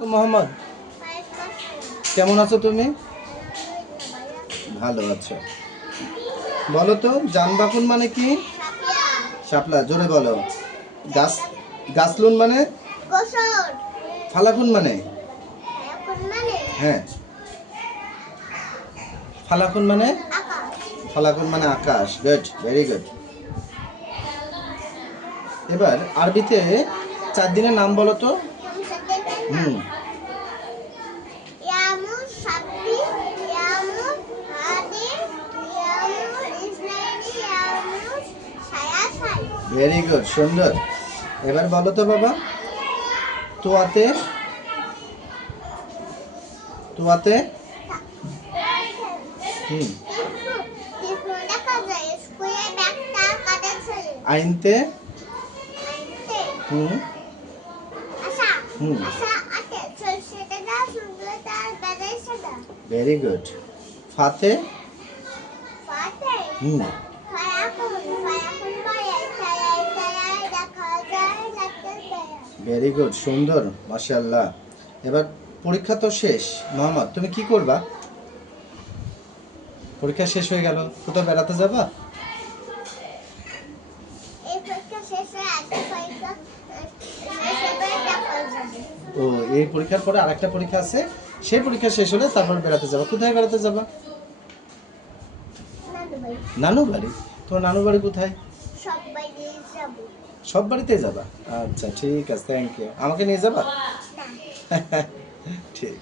মোহাম্মদ, কেমন আছো তুমি? ভালো আছো? বলো তো, জানবাকুন মানে কি? শাপলা, জোরে বলো। গাছ গাছলুন মানে? ফালাকুন মানে? হ্যাঁ। ফালাকুন মানে? ফালাকুন মানে আকাশ। Good, very good. এবার আরবিতে 4 দিনের নাম বলো তো। হুম। ভেরি গুড, সুন্দর। এবার বলো তো বাবা, তোয়াতে তোয়াতে হুম। আইনতে হুম হুম। Very good. ফাতে হুম। ভেরি গুড, সুন্দর, মাশাআল্লাহ। এবার পরীক্ষা তো শেষ মোহাম্মদ, তুমি কি করবা? পরীক্ষা শেষ হয়ে গেল, কোথাও বেড়াতে যাবা? ও, এই পরীক্ষার পরে আরেকটা পরীক্ষা আছে, সেই পরীক্ষা শেষ হলে তারপর বেড়াতে যাবা। কোথায় বেড়াতে যাবা? নানু বাড়ি। তোমার নানু বাড়ি কোথায়? সব বাড়িতে যাবা? আচ্ছা, ঠিক আছে, থ্যাংক ইউ। আমাকে নিয়ে যাবা? ঠিক।